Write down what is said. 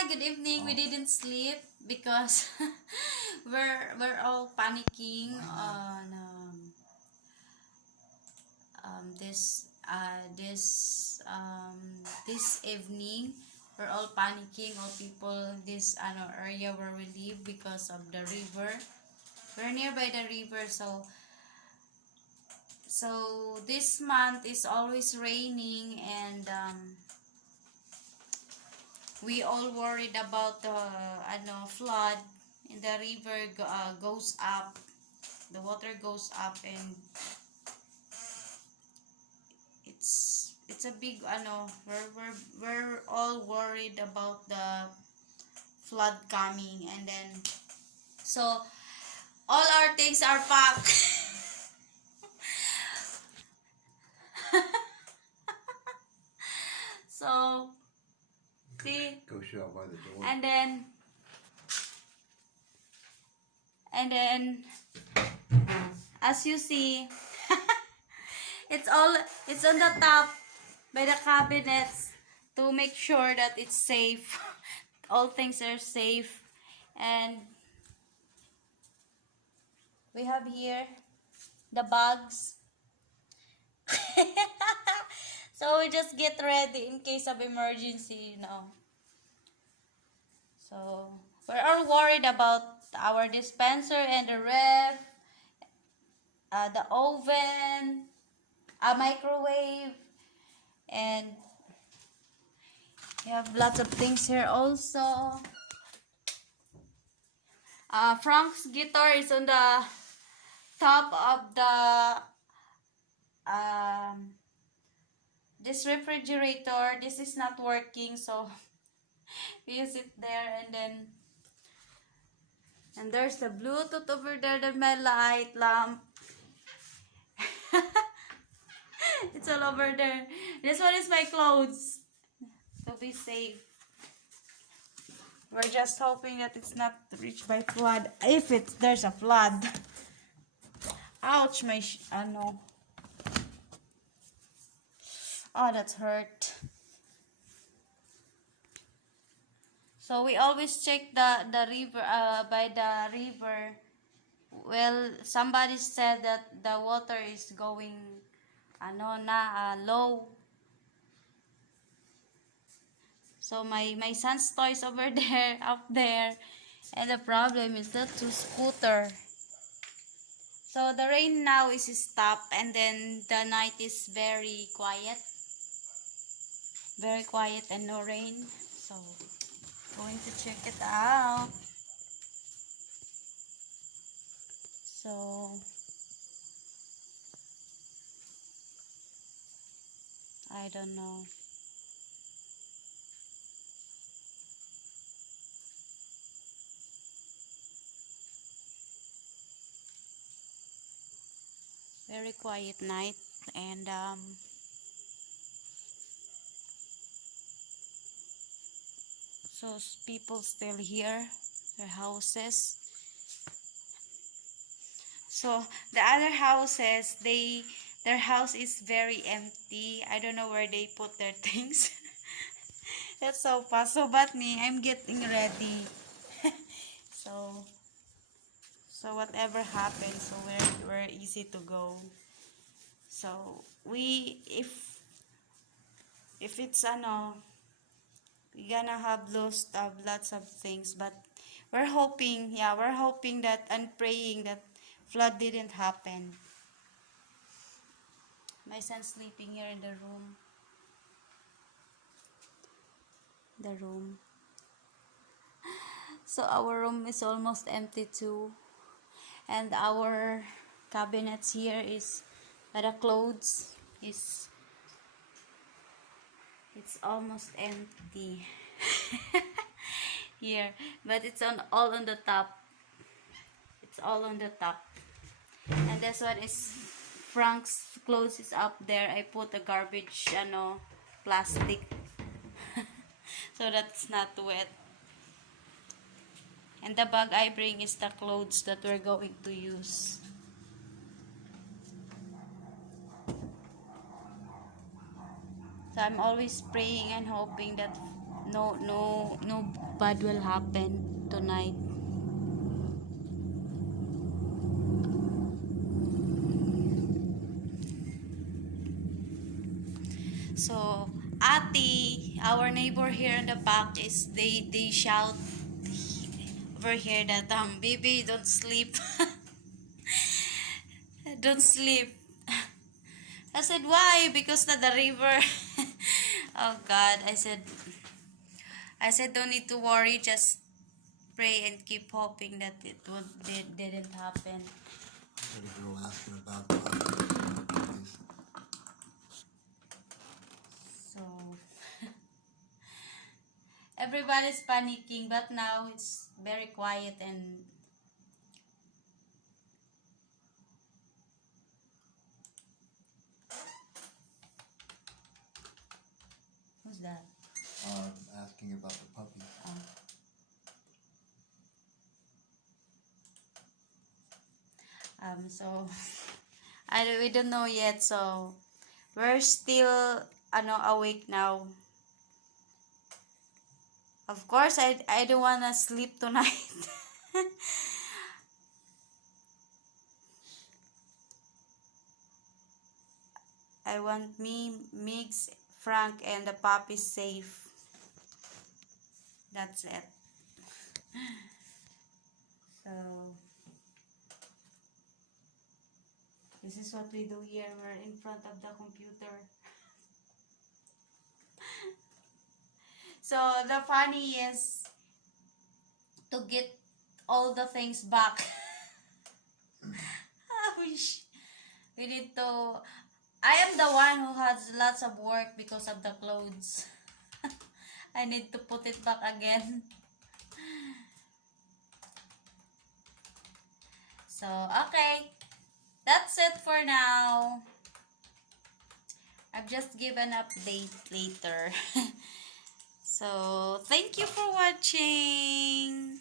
Hi, good evening. We didn't sleep because we're all panicking on this evening. We're all panicking. All people this area where we live because of the river. We're nearby the river, so this month is always raining, and we all worried about the flood. In the river goes up, the water goes up, and it's a big we're all worried about the flood coming. And then so all our things are packed. So see, Go show up by the door. and then as you see, it's on the top by the cabinets to make sure that it's safe. All things are safe. And we have here the bags. So we just get ready in case of emergency. So we're all worried about our dispenser and the ref, the oven, a microwave, and we have lots of things here also. Frank's guitar is on the top of the this refrigerator. This is not working, so we use it there. And there's the Bluetooth over there, the my light lamp. It's all over there. This one is my clothes to be safe. We're just hoping that it's not reached by flood. If there's a flood. Ouch, my no. Oh, that's hurt. So we always check the river, by the river. Well, somebody said that the water is going low. So my son's toys over there, up there. And the problem is that two scooter. So the rain now is stopped, and then the night is very quiet. Very quiet and no rain. So going to check it out. So I don't know. Very quiet night, and so people still here, their houses. So the other houses, their house is very empty. I don't know where they put their things. That's so fast. So but me, I'm getting ready. so so whatever happens, so we're easy to go. So if it's we're gonna have lost lots of things, but we're hoping that and praying that flood didn't happen. My son's sleeping here in the room. So our room is almost empty too, and our cabinets here is the clothes is it's almost empty. Here, but it's all on the top. It's all on the top. And this one is Frank's clothes is up there. I put a garbage plastic so that's not wet. And the bag I bring is the clothes that we're going to use. So I'm always praying and hoping that no bad will happen tonight. So Ati, our neighbor here in the back, is they shout over here that baby, don't sleep. Don't sleep. I said, why? Because na the river. Oh God, I said don't need to worry, just pray and keep hoping that didn't happen. I had a girl asking about puppies. So everybody's panicking, but now it's very quiet. And who's that? Asking about the puppies. So we don't know yet. So we're still awake now. Of course, I don't wanna sleep tonight. I want me, Migs, Frank, and the puppy safe. That's it. So this is what we do here. We're in front of the computer. So the funny is to get all the things back. I wish we need to. I am the one who has lots of work because of the clothes. I need to put it back again. So, okay. That's it for now. I've just given update later. So, thank you for watching.